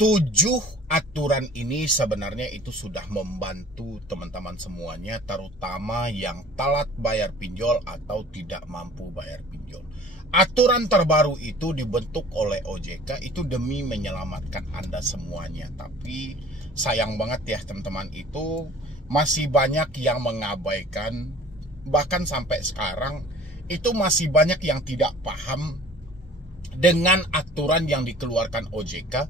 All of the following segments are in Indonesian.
7 aturan ini sebenarnya itu sudah membantu teman-teman semuanya, terutama yang telat bayar pinjol atau tidak mampu bayar pinjol. Aturan terbaru itu dibentuk oleh OJK itu demi menyelamatkan Anda semuanya. Tapi sayang banget ya teman-teman, itu masih banyak yang mengabaikan. Bahkan sampai sekarang itu masih banyak yang tidak paham dengan aturan yang dikeluarkan OJK.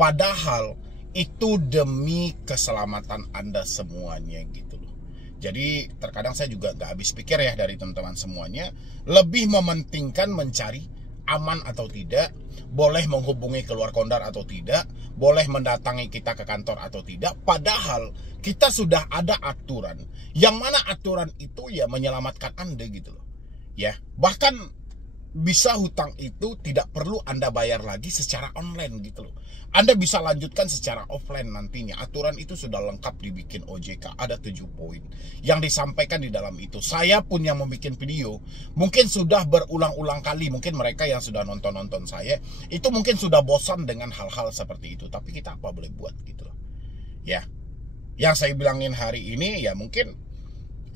Padahal itu demi keselamatan Anda semuanya gitu loh. Jadi terkadang saya juga gak habis pikir ya dari teman-teman semuanya. Lebih mementingkan mencari aman atau tidak, boleh menghubungi keluar kondar atau tidak, boleh mendatangi kita ke kantor atau tidak. Padahal kita sudah ada aturan, yang mana aturan itu ya menyelamatkan Anda gitu loh. Ya, bahkan bisa hutang itu tidak perlu Anda bayar lagi secara online gitu loh. Anda bisa lanjutkan secara offline nantinya. Aturan itu sudah lengkap dibikin OJK. Ada 7 poin yang disampaikan di dalam itu. Saya pun yang membuat video mungkin sudah berulang-ulang kali. Mungkin mereka yang sudah nonton saya itu mungkin sudah bosan dengan hal-hal seperti itu. Tapi kita apa boleh buat gitu loh. Ya, yang saya bilangin hari ini ya mungkin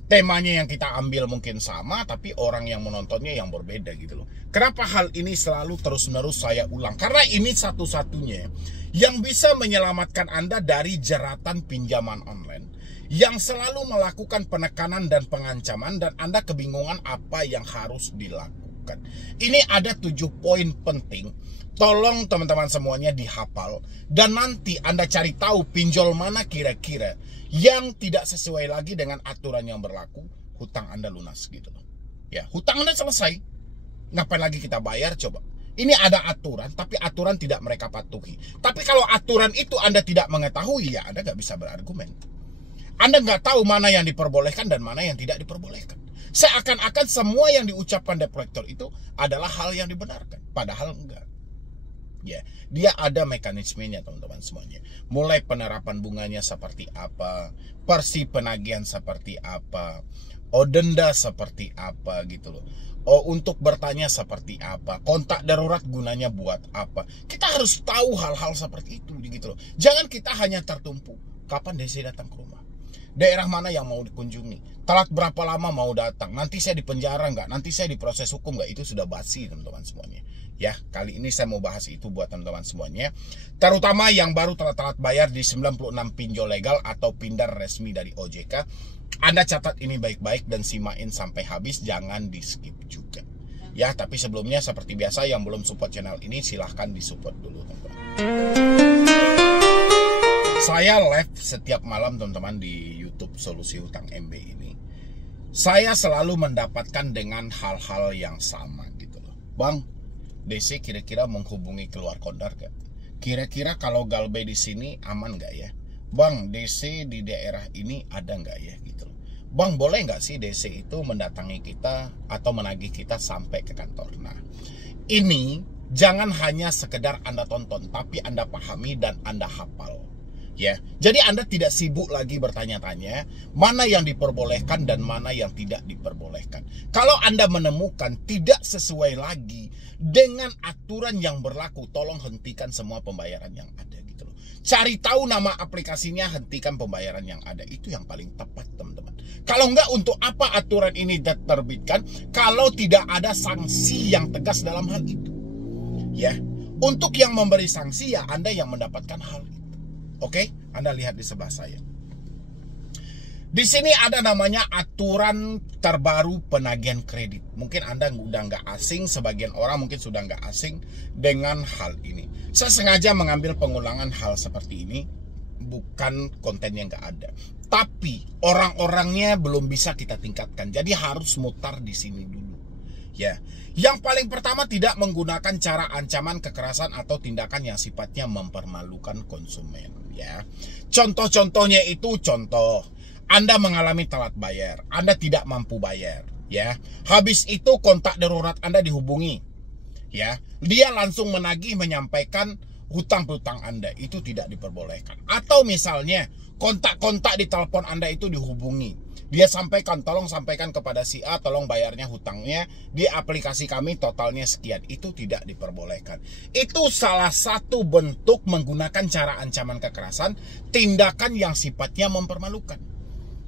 temanya yang kita ambil mungkin sama, tapi orang yang menontonnya yang berbeda gitu loh. Kenapa hal ini selalu terus-menerus saya ulang? Karena ini satu-satunya yang bisa menyelamatkan Anda dari jeratan pinjaman online yang selalu melakukan penekanan dan pengancaman, dan Anda kebingungan apa yang harus dilakukan. Ini ada 7 poin penting. Tolong teman-teman semuanya dihafal, dan nanti Anda cari tahu pinjol mana kira-kira yang tidak sesuai lagi dengan aturan yang berlaku, hutang Anda lunas gitu loh. Ya, hutang Anda selesai. Ngapain lagi kita bayar coba? Ini ada aturan, tapi aturan tidak mereka patuhi. Tapi kalau aturan itu Anda tidak mengetahui, ya Anda nggak bisa berargumen. Anda nggak tahu mana yang diperbolehkan dan mana yang tidak diperbolehkan. Seakan-akan semua yang diucapkan debt collector itu adalah hal yang dibenarkan. Padahal enggak. Ya, dia ada mekanismenya teman-teman semuanya. Mulai penerapan bunganya seperti apa, persi penagihan seperti apa, denda seperti apa gitu loh. Untuk bertanya seperti apa, kontak darurat gunanya buat apa. Kita harus tahu hal-hal seperti itu gitu loh. Jangan kita hanya tertumpu kapan DC datang ke rumah. Daerah mana yang mau dikunjungi, telat berapa lama mau datang, nanti saya dipenjara nggak, nanti saya diproses hukum nggak, itu sudah basi teman-teman semuanya. Ya, kali ini saya mau bahas itu buat teman-teman semuanya, terutama yang baru telat-telat bayar di 96 pinjol legal atau pindar resmi dari OJK. Anda catat ini baik-baik dan simain sampai habis, jangan di skip juga. Ya, tapi sebelumnya seperti biasa yang belum support channel ini silahkan disupport dulu teman-teman. Saya live setiap malam teman-teman di YouTube Solusi Hutang MB ini. Saya selalu mendapatkan dengan hal-hal yang sama gitu loh. Bang, DC kira-kira menghubungi keluar kondar gak? Kira-kira kalau galbe di sini aman gak ya? Bang, DC di daerah ini ada gak ya gitu loh. Bang, boleh gak sih DC itu mendatangi kita atau menagih kita sampai ke kantor? Nah, ini jangan hanya sekedar Anda tonton, tapi Anda pahami dan Anda hafal. Ya, jadi Anda tidak sibuk lagi bertanya-tanya mana yang diperbolehkan dan mana yang tidak diperbolehkan. Kalau Anda menemukan tidak sesuai lagi dengan aturan yang berlaku, tolong hentikan semua pembayaran yang ada gitu loh. Cari tahu nama aplikasinya, hentikan pembayaran yang ada. Itu yang paling tepat teman-teman. Kalau enggak, untuk apa aturan ini diterbitkan kalau tidak ada sanksi yang tegas dalam hal itu? Ya, untuk yang memberi sanksi ya Anda yang mendapatkan hal itu. Oke, Anda lihat di sebelah saya. Di sini ada namanya aturan terbaru penagihan kredit. Mungkin Anda udah nggak asing, sebagian orang mungkin sudah nggak asing dengan hal ini. Saya sengaja mengambil pengulangan hal seperti ini, bukan konten yang nggak ada. Tapi orang-orangnya belum bisa kita tingkatkan, jadi harus mutar di sini dulu. Ya, yang paling pertama tidak menggunakan cara ancaman, kekerasan atau tindakan yang sifatnya mempermalukan konsumen. Ya, contoh-contohnya itu contoh Anda mengalami telat bayar, Anda tidak mampu bayar. Ya, habis itu kontak darurat Anda dihubungi. Ya, dia langsung menagih menyampaikan hutang piutang Anda, itu tidak diperbolehkan. Atau misalnya kontak-kontak di telepon Anda itu dihubungi, Dia sampaikan, tolong sampaikan kepada si A, tolong bayarnya hutangnya di aplikasi kami totalnya sekian. Itu tidak diperbolehkan. Itu salah satu bentuk menggunakan cara ancaman kekerasan, tindakan yang sifatnya mempermalukan.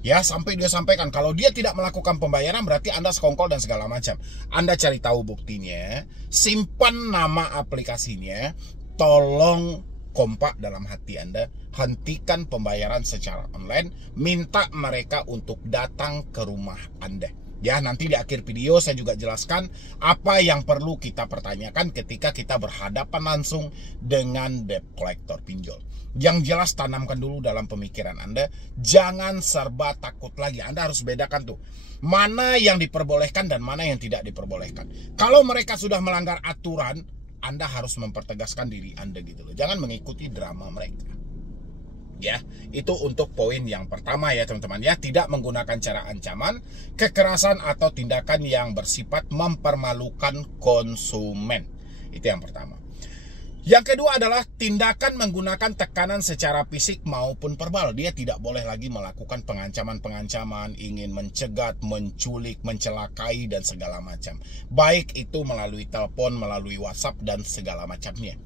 Ya, sampai dia sampaikan kalau dia tidak melakukan pembayaran berarti Anda sekongkol dan segala macam. Anda cari tahu buktinya, simpan nama aplikasinya, tolong kompak dalam hati Anda, hentikan pembayaran secara online, minta mereka untuk datang ke rumah Anda. Ya, nanti di akhir video saya juga jelaskan apa yang perlu kita pertanyakan ketika kita berhadapan langsung dengan debt collector pinjol. Yang jelas tanamkan dulu dalam pemikiran Anda, jangan serba takut lagi. Anda harus bedakan tuh, mana yang diperbolehkan dan mana yang tidak diperbolehkan. Kalau mereka sudah melanggar aturan, Anda harus mempertegaskan diri Anda gitu loh. Jangan mengikuti drama mereka. Ya, itu untuk poin yang pertama ya teman-teman ya, tidak menggunakan cara ancaman, kekerasan atau tindakan yang bersifat mempermalukan konsumen. Itu yang pertama. Yang kedua adalah tindakan menggunakan tekanan secara fisik maupun verbal. Dia tidak boleh lagi melakukan pengancaman-pengancaman, ingin mencegat, menculik, mencelakai dan segala macam. Baik itu melalui telepon, melalui WhatsApp dan segala macamnya.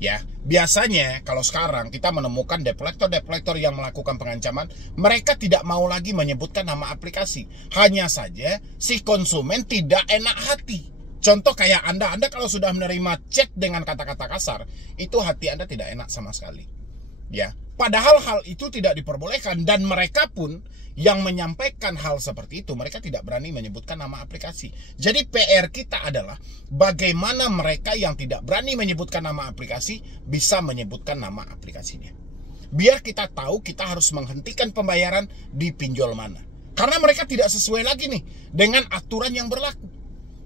Ya, biasanya kalau sekarang kita menemukan debt collector yang melakukan pengancaman, mereka tidak mau lagi menyebutkan nama aplikasi. Hanya saja si konsumen tidak enak hati. Contoh kayak Anda kalau sudah menerima chat dengan kata-kata kasar, itu hati Anda tidak enak sama sekali. Ya, padahal hal itu tidak diperbolehkan dan mereka pun yang menyampaikan hal seperti itu, mereka tidak berani menyebutkan nama aplikasi. Jadi PR kita adalah bagaimana mereka yang tidak berani menyebutkan nama aplikasi bisa menyebutkan nama aplikasinya. Biar kita tahu kita harus menghentikan pembayaran di pinjol mana. Karena mereka tidak sesuai lagi nih dengan aturan yang berlaku.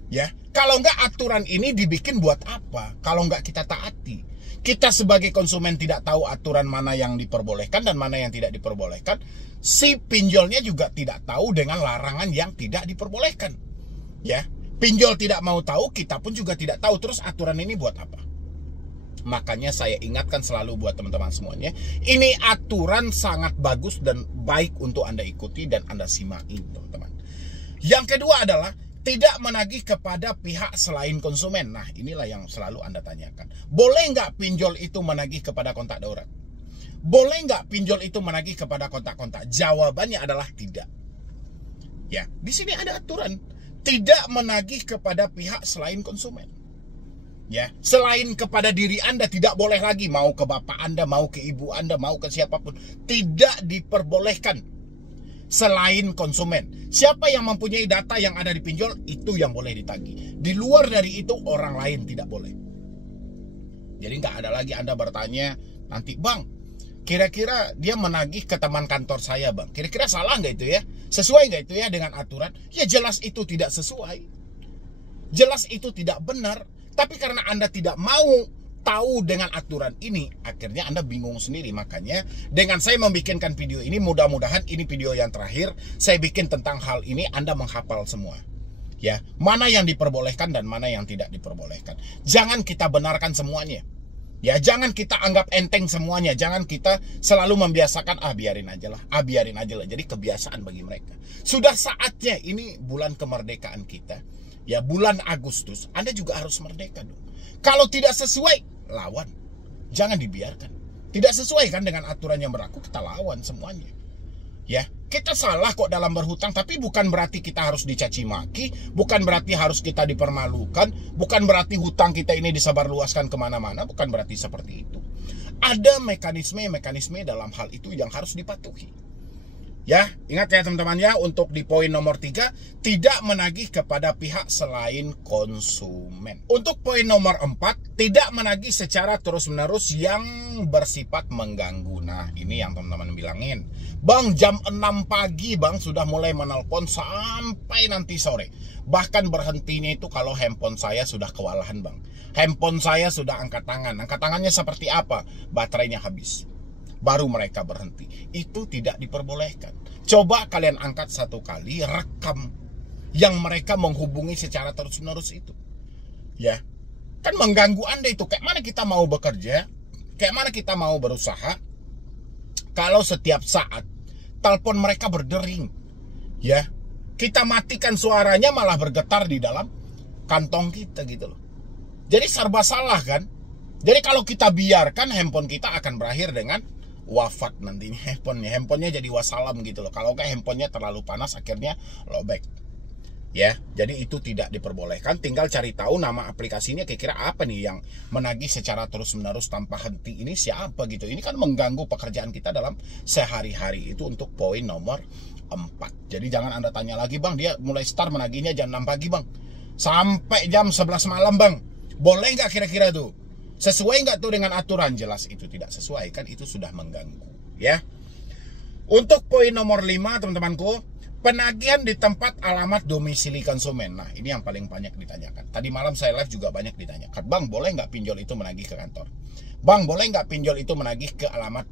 Ya, kalau nggak aturan ini dibikin buat apa? Kalau nggak kita taati. Kita sebagai konsumen tidak tahu aturan mana yang diperbolehkan dan mana yang tidak diperbolehkan. Si pinjolnya juga tidak tahu dengan larangan yang tidak diperbolehkan. Ya, pinjol tidak mau tahu, kita pun juga tidak tahu. Terus aturan ini buat apa? Makanya saya ingatkan selalu buat teman-teman semuanya, ini aturan sangat bagus dan baik untuk Anda ikuti dan Anda simain, teman-teman. Yang kedua adalah tidak menagih kepada pihak selain konsumen. Nah, inilah yang selalu Anda tanyakan. Boleh nggak pinjol itu menagih kepada kontak darurat? Boleh nggak pinjol itu menagih kepada kontak-kontak? Jawabannya adalah tidak. Ya, di sini ada aturan. Tidak menagih kepada pihak selain konsumen. Ya, selain kepada diri Anda tidak boleh lagi. Mau ke bapak Anda, mau ke ibu Anda, mau ke siapapun. Tidak diperbolehkan. Selain konsumen, siapa yang mempunyai data yang ada di pinjol, itu yang boleh ditagih. Di luar dari itu, orang lain tidak boleh. Jadi nggak ada lagi Anda bertanya, nanti bang, kira-kira dia menagih ke teman kantor saya bang, kira-kira salah nggak itu ya? Sesuai nggak itu ya dengan aturan? Ya jelas itu tidak sesuai. Jelas itu tidak benar. Tapi karena Anda tidak mau tahu dengan aturan ini, akhirnya Anda bingung sendiri. Makanya dengan saya membikinkan video ini, mudah-mudahan ini video yang terakhir saya bikin tentang hal ini, Anda menghafal semua. Ya, mana yang diperbolehkan dan mana yang tidak diperbolehkan. Jangan kita benarkan semuanya. Ya, jangan kita anggap enteng semuanya. Jangan kita selalu membiasakan, biarin aja lah, biarin aja lah. Jadi kebiasaan bagi mereka. Sudah saatnya, ini bulan kemerdekaan kita. Ya, bulan Agustus, Anda juga harus merdeka dong. Kalau tidak sesuai, lawan. Jangan dibiarkan. Tidak sesuai kan dengan aturan yang berlaku, kita lawan semuanya. Ya, kita salah kok dalam berhutang, tapi bukan berarti kita harus dicaci maki, bukan berarti harus kita dipermalukan, bukan berarti hutang kita ini disebarluaskan kemana-mana, bukan berarti seperti itu. Ada mekanisme dalam hal itu yang harus dipatuhi. Ya, ingat ya teman-teman ya, untuk di poin nomor 3, tidak menagih kepada pihak selain konsumen. Untuk poin nomor 4, tidak menagih secara terus-menerus yang bersifat mengganggu. Nah, ini yang teman-teman bilangin. Bang, jam 6 pagi bang sudah mulai menelpon sampai nanti sore. Bahkan berhentinya itu kalau handphone saya sudah kewalahan bang. Handphone saya sudah angkat tangan. Angkat tangannya seperti apa? Baterainya habis. Baru mereka berhenti. Itu tidak diperbolehkan. Coba kalian angkat satu kali, rekam yang mereka menghubungi secara terus-menerus itu. Ya, kan mengganggu Anda itu. Kayak mana kita mau bekerja, kayak mana kita mau berusaha kalau setiap saat telepon mereka berdering. Ya, kita matikan suaranya malah bergetar di dalam kantong kita gitu loh. Jadi serba salah kan. Jadi kalau kita biarkan, handphone kita akan berakhir dengan wafat nantinya handphonenya jadi wassalam gitu loh. Kalau enggak handphonenya terlalu panas akhirnya lowback. Ya, jadi itu tidak diperbolehkan. Tinggal cari tahu nama aplikasinya kira-kira apa nih yang menagih secara terus-menerus tanpa henti ini siapa gitu. Ini kan mengganggu pekerjaan kita dalam sehari-hari. Itu untuk poin nomor 4. Jadi jangan Anda tanya lagi, Bang, dia mulai start menagihnya jam 6 pagi, Bang, sampai jam 11 malam, Bang. Boleh nggak kira-kira tuh? Sesuai nggak tuh dengan aturan? Jelas itu tidak sesuai, kan itu sudah mengganggu, ya. Untuk poin nomor 5, teman-temanku, penagihan di tempat alamat domisili konsumen. Nah, ini yang paling banyak ditanyakan. Tadi malam saya live juga banyak ditanyakan. Bang, boleh nggak pinjol itu menagih ke kantor? Bang, boleh nggak pinjol itu menagih ke alamat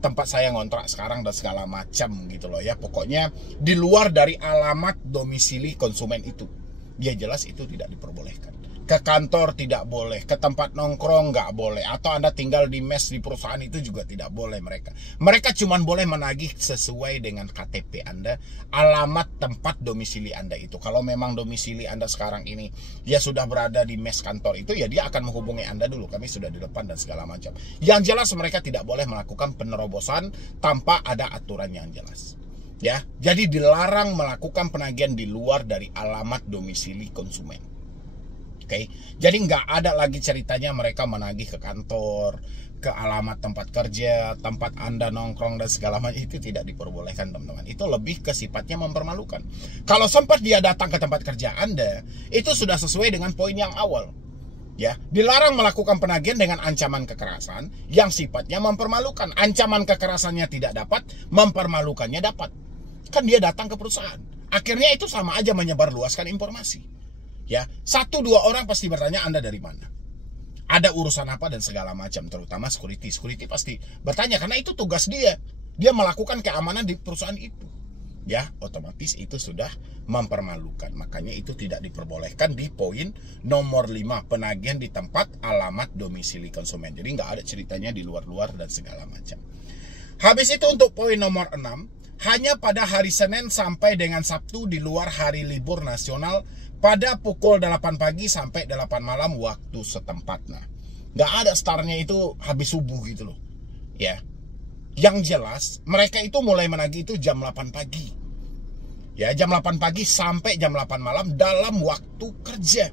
tempat saya ngontrak sekarang dan segala macam gitu loh ya. Pokoknya di luar dari alamat domisili konsumen itu. Ya jelas itu tidak diperbolehkan. Ke kantor tidak boleh, ke tempat nongkrong nggak boleh, atau Anda tinggal di mes di perusahaan itu juga tidak boleh mereka. Mereka cuma boleh menagih sesuai dengan KTP Anda, alamat tempat domisili Anda itu. Kalau memang domisili Anda sekarang ini ya sudah berada di mes kantor itu, ya dia akan menghubungi Anda dulu, kami sudah di depan dan segala macam. Yang jelas mereka tidak boleh melakukan penerobosan tanpa ada aturan yang jelas. Ya, jadi dilarang melakukan penagihan di luar dari alamat domisili konsumen. Oke, jadi nggak ada lagi ceritanya mereka menagih ke kantor, ke alamat tempat kerja, tempat Anda nongkrong dan segala macam. Itu tidak diperbolehkan, teman-teman. Itu lebih ke sifatnya mempermalukan. Kalau sempat dia datang ke tempat kerja Anda, itu sudah sesuai dengan poin yang awal. Ya, dilarang melakukan penagihan dengan ancaman kekerasan yang sifatnya mempermalukan. Ancaman kekerasannya tidak dapat, mempermalukannya dapat. Kan dia datang ke perusahaan. Akhirnya itu sama aja menyebarluaskan informasi. Ya, 1-2 orang pasti bertanya Anda dari mana, ada urusan apa dan segala macam, terutama security pasti bertanya karena itu tugas dia melakukan keamanan di perusahaan itu. Ya, otomatis itu sudah mempermalukan. Makanya itu tidak diperbolehkan di poin nomor 5, penagihan di tempat alamat domisili konsumen. Jadi nggak ada ceritanya di luar-luar dan segala macam. Habis itu untuk poin nomor 6, hanya pada hari Senin sampai dengan Sabtu di luar hari libur nasional pada pukul 8 pagi sampai 8 malam waktu setempat. Nah, nggak ada startnya itu habis subuh gitu loh. Ya, yang jelas mereka itu mulai menagih itu jam 8 pagi. Ya, jam 8 pagi sampai jam 8 malam dalam waktu kerja.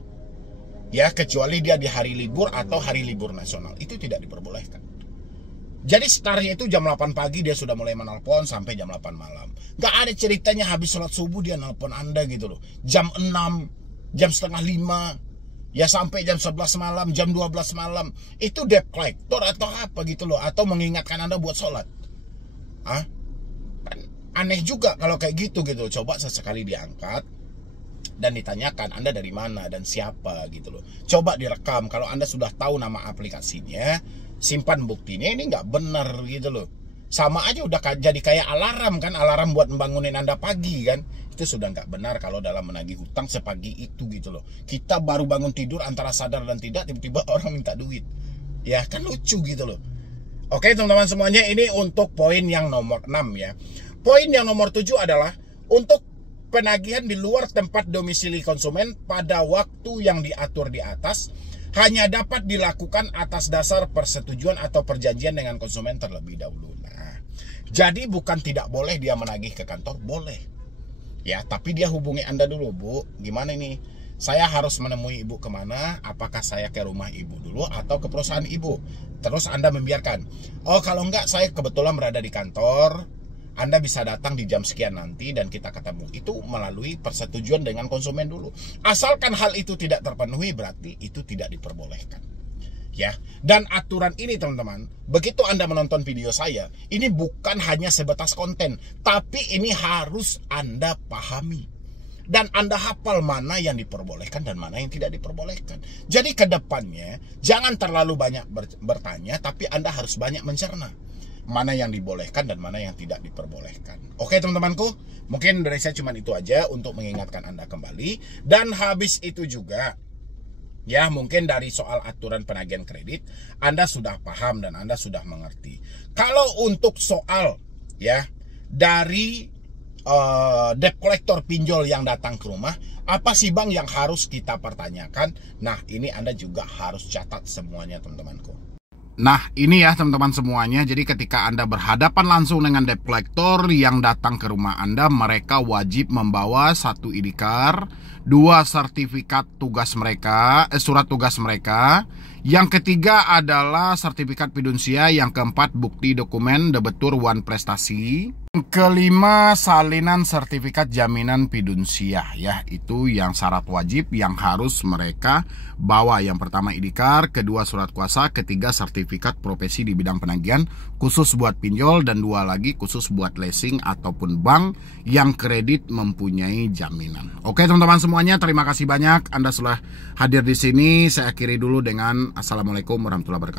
Ya, kecuali dia di hari libur atau hari libur nasional. Itu tidak diperbolehkan. Jadi startnya itu jam 8 pagi dia sudah mulai menelpon sampai jam 8 malam. Gak ada ceritanya habis sholat subuh dia nelpon Anda gitu loh. Jam 6, jam setengah 5, ya sampai jam 11 malam, jam 12 malam. Itu debt collector atau apa gitu loh. Atau mengingatkan Anda buat sholat. Kan aneh juga kalau kayak gitu. Coba sesekali diangkat dan ditanyakan Anda dari mana dan siapa gitu loh. Coba direkam. Kalau Anda sudah tahu nama aplikasinya, simpan buktinya. Ini nggak benar gitu loh. Sama aja udah jadi kayak alarm kan, alarm buat membangunin Anda pagi kan. Itu sudah nggak benar kalau dalam menagih hutang sepagi itu gitu loh. Kita baru bangun tidur antara sadar dan tidak, tiba-tiba orang minta duit. Ya kan lucu gitu loh. Oke teman-teman semuanya, ini untuk poin yang nomor 6 ya. Poin yang nomor 7 adalah untuk penagihan di luar tempat domisili konsumen pada waktu yang diatur di atas hanya dapat dilakukan atas dasar persetujuan atau perjanjian dengan konsumen terlebih dahulu. Nah, jadi bukan tidak boleh dia menagih ke kantor, boleh. Ya, tapi dia hubungi Anda dulu, Bu. Gimana ini? Saya harus menemui Ibu kemana? Apakah saya ke rumah Ibu dulu atau ke perusahaan Ibu? Terus Anda membiarkan. Oh, kalau enggak saya kebetulan berada di kantor. Anda bisa datang di jam sekian nanti dan kita ketemu. Itu melalui persetujuan dengan konsumen dulu. Asalkan hal itu tidak terpenuhi, berarti itu tidak diperbolehkan. Ya, dan aturan ini teman-teman, begitu Anda menonton video saya, ini bukan hanya sebatas konten, tapi ini harus Anda pahami. Dan Anda hafal mana yang diperbolehkan dan mana yang tidak diperbolehkan. Jadi ke depannya, jangan terlalu banyak bertanya, tapi Anda harus banyak mencerna mana yang dibolehkan dan mana yang tidak diperbolehkan. Oke teman-temanku, mungkin dari saya cuma itu aja untuk mengingatkan Anda kembali. Dan habis itu juga, ya mungkin dari soal aturan penagihan kredit, Anda sudah paham dan Anda sudah mengerti. Kalau untuk soal ya dari debt collector pinjol yang datang ke rumah, apa sih Bang yang harus kita pertanyakan? Nah, ini Anda juga harus catat semuanya teman-temanku. Nah, ini ya teman-teman semuanya. Jadi ketika Anda berhadapan langsung dengan debt collector yang datang ke rumah Anda, mereka wajib membawa 1 ID card, 2 sertifikat tugas mereka, surat tugas mereka. Yang ketiga adalah sertifikat fidusia, yang keempat bukti dokumen debetur wan prestasi. Yang kelima salinan sertifikat jaminan fidusia ya, itu yang syarat wajib yang harus mereka bawa. Yang pertama ID card, kedua surat kuasa, ketiga sertifikat profesi di bidang penagihan khusus buat pinjol, dan 2 lagi khusus buat leasing ataupun bank yang kredit mempunyai jaminan. Oke teman-teman semuanya, terima kasih banyak Anda sudah hadir di sini. Saya akhiri dulu dengan Assalamualaikum warahmatullahi wabarakatuh.